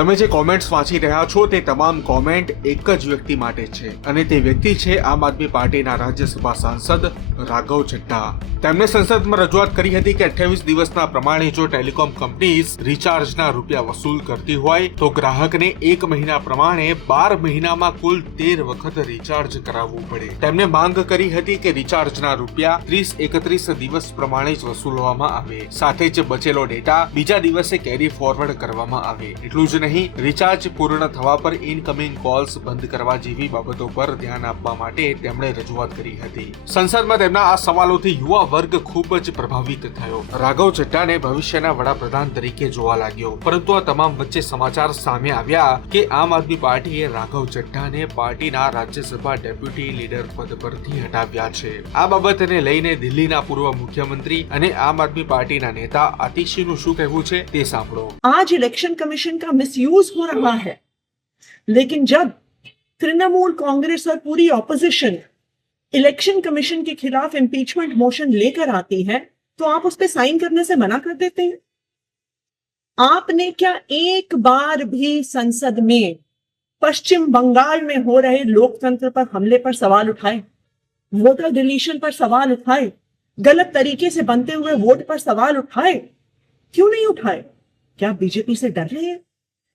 તમે જે કોમેન્ટ્સ વાંચી રહ્યા છો તે તમામ કોમેન્ટ એક જ વ્યક્તિ માટે છે અને તે વ્યક્તિ છે આમ આદમી પાર્ટીના રાજ્યસભા સાંસદ રાઘવ ચડ્ઢા. તેમણે સંસદમાં રજૂઆત કરી હતી કે 28 દિવસના પ્રમાણે જો ટેલિકોમ કંપનીઝ રિચાર્જના રૂપિયા વસૂલ કરતી હોય તો ગ્રાહકને 1 મહિના પ્રમાણે 12 મહિનામાં કુલ 13 વખત રિચાર્જ કરાવવું પડે. તેમણે માંગ કરી હતી કે રિચાર્જના રૂપિયા 30-31 દિવસ પ્રમાણે જ વસૂલવામાં આવે, સાથે જ બચેલો ડેટા બીજા દિવસે કેરી ફોરવર્ડ કરવામાં આવે. એટલું જ નહીં, રિચાર્જ પૂર્ણ થવા પર ઇનકમિંગ કોલ્સ બંધ કરવા જેવી બાબતો પર ધ્યાન આપવા માટે તેમણે રજૂઆત કરી હતી. સંસદમાં તેમના આ સવાલોથી યુવા વર્ગ ખૂબ જ પ્રભાવિત થયો. રાઘવ ચડ્ઢાને ભવિષ્યના વડાપ્રધાન તરીકે જોવા લાગ્યો. પરંતુ આ તમામ વચ્ચે સમાચાર સામે આવ્યા કે આમ આદમી પાર્ટીએ રાઘવ ચડ્ઢાને પાર્ટીના રાજ્યસભા ડેપ્યુટી લીડર પદ પરથી હટાવ્યા છે. આ બાબતને લઈને દિલ્હીના પૂર્વ મુખ્યમંત્રી અને આમ આદમી પાર્ટીના નેતા આતિશીનું શું કહેવું છે તે સાંભળો. आज इलेक्शन कमीशन का मिसयूज हो रहा है, लेकिन जब तृणमूल कांग्रेस और पूरी ऑपोजिशन इलेक्शन कमीशन के खिलाफ इम्पीचमेंट मोशन लेकर आती है तो आप उस पर साइन करने से मना कर देते हैं. आपने क्या एक बार भी संसद में पश्चिम बंगाल में हो रहे लोकतंत्र पर हमले पर सवाल उठाए, वोटर डिलीशन पर सवाल उठाए, गलत तरीके से बनते हुए वोट पर सवाल उठाए? क्यों नहीं उठाए? क्या बीजेपी से डर रहे हैं?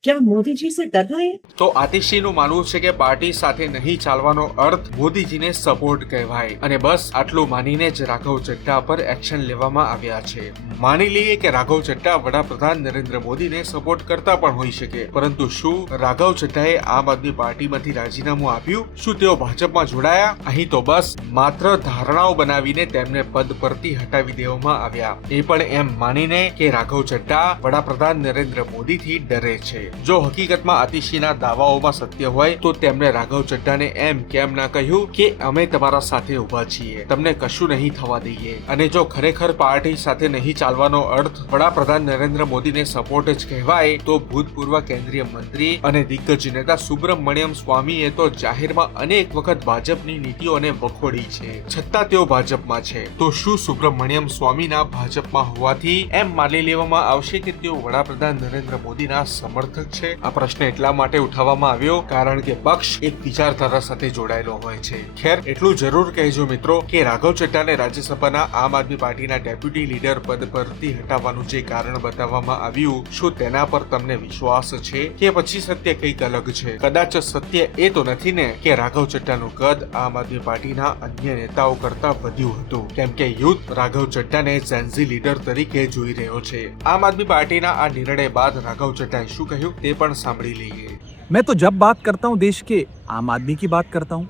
क्या मोदी जी से डर रहे हैं? તો આતિશીનું માનવું છે કે પાર્ટી સાથે નહીં ચાલવાનો અર્થ મોદીજીને સપોર્ટ કહેવાય અને બસ આટલું માનીને જ રાઘવ ચડ્ઢા પર એક્શન લેવામાં આવ્યા છે. માની લઈએ કે રાઘવ ચડ્ઢા વડાપ્રધાન નરેન્દ્ર મોદીને સપોર્ટ કરતા પણ હોઈ શકે, પરંતુ શું રાઘવ ચડ્ઢાએ આમ આદમી પાર્ટીમાંથી રાજીનામું આપ્યું? શું તેઓ ભાજપમાં જોડાયા? અહીં તો બસ માત્ર ધારણાઓ બનાવીને તેમને પદ પરથી હટાવી દેવામાં આવ્યા, એ પણ એમ માનીને કે રાઘવ ચડ્ઢા વડાપ્રધાન નરેન્દ્ર મોદીથી ડરે છે. જો હકીકતમાં આતિશીના દાવાઓમાં સત્ય હોય તો તેમણે રાઘવ ચડ્ઢાને એમ કેમ ના કહ્યું કે અમે તમારા સાથે ઉભા છીએ, તમને કશું નહીં થવા દઈએ? અને જો ખરેખર પાર્ટી સાથે નહીં ચાલવાનો અર્થ વડાપ્રધાન નરેન્દ્ર મોદીને સપોર્ટ જ કહેવાય તો ભૂતપૂર્વ કેન્દ્રીય મંત્રી અને દિગ્ગજ નેતા સુબ્રમણ્યમ સ્વામીએ તો જાહેરમાં અનેક વખત ભાજપની નીતિઓને વખોડી છે, છતાં તેઓ ભાજપમાં છે. તો શું સુબ્રમણ્યમ સ્વામીના ભાજપમાં હોવાથી એમ માની લેવામાં આવશે કે તેઓ વડાપ્રધાન નરેન્દ્ર મોદીના સમર્થક છે? આ પ્રશ્ન એટલા માટે ઉઠાવવામાં આવ્યો કારણ કે પક્ષ એક વિચારધારા સાથે જોડાયેલો હોય છે. ખેર, એટલું જરૂર કહેજો મિત્રો કે રાઘવ ચડ્ઢાને રાજ્યસભાના આમ આદમી પાર્ટીના ડેપ્યુટી લીડર પદ પરથી હટાવવાનું જે કારણ બતાવવામાં આવ્યું, શું તેના પર તમને વિશ્વાસ છે કે પછી સત્ય કંઈક અલગ છે? કદાચ સત્ય એ તો નથી ને કે રાઘવ ચડ્ઢાનું કદ આમ આદમી પાર્ટીના અન્ય નેતાઓ કરતા વધ્યું હતું, કેમ કે યુથ રાઘવ ચડ્ઢાને ઝેન્ઝી લીડર તરીકે જોઈ રહ્યો છે. આમ આદમી પાર્ટીના આ નિર્ણય બાદ રાઘવ ચડ્ઢાએ શું કહ્યું તે પણ સાંભળી લઈએ. मैं तो जब बात करता हूं देश के आम आदमी की बात करता हूं.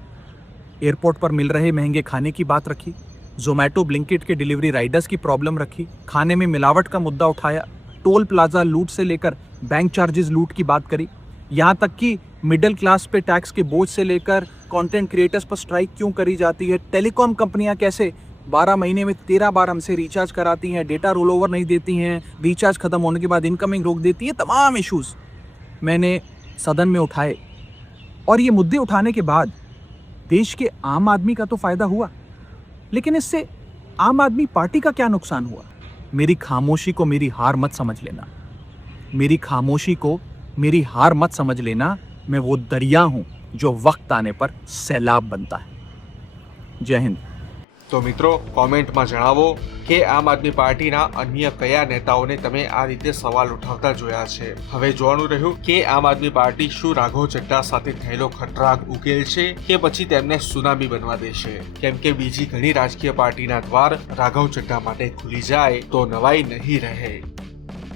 एयरपोर्ट पर मिल रहे महंगे खाने की बात रखी, जोमेटो ब्लिंकिट के डिलीवरी राइडर्स की प्रॉब्लम रखी, खाने में मिलावट का मुद्दा उठाया, टोल प्लाजा लूट से लेकर बैंक चार्जेस लूट की बात करी, यहाँ तक कि मिडिल क्लास पे टैक्स के बोझ से लेकर कंटेंट क्रिएटर्स पर स्ट्राइक क्यों करी जाती है, टेलीकॉम कंपनियां कैसे 12 महीने में 13 बार हमसे रिचार्ज कराती हैं, डेटा रोल ओवर नहीं देती हैं, रिचार्ज खत्म होने के बाद इनकमिंग रोक देती है, तमाम इश्यूज मैंने सदन में उठाए. और ये मुद्दे उठाने के बाद देश के आम आदमी का तो फायदा हुआ, लेकिन इससे आम आदमी पार्टी का क्या नुकसान हुआ? मेरी खामोशी को मेरी हार मत समझ लेना, मेरी खामोशी को मेरी हार मत समझ लेना. मैं वो दरिया हूं जो वक्त आने पर सैलाब बनता है. जय हिंद. તો મિત્રો, કોમેન્ટમાં જણાવો કે આમ આદમી પાર્ટીના અન્ય કયા નેતાઓને તમે આ રીતે સવાલ ઉઠાવતા જોયા છે. હવે જોવાનું રહ્યું કે આમ આદમી પાર્ટી શું રાઘવ ચડ્ઢા સાથે થયેલો ખટરાગ ઉકેલશે કે પછી તેમને સુનામી બનવા દેશે, કેમ કે બીજી ઘણી રાજકીય પાર્ટીના દ્વાર રાઘવ ચડ્ઢા માટે ખુલી જાય તો નવાઈ નહીં રહે.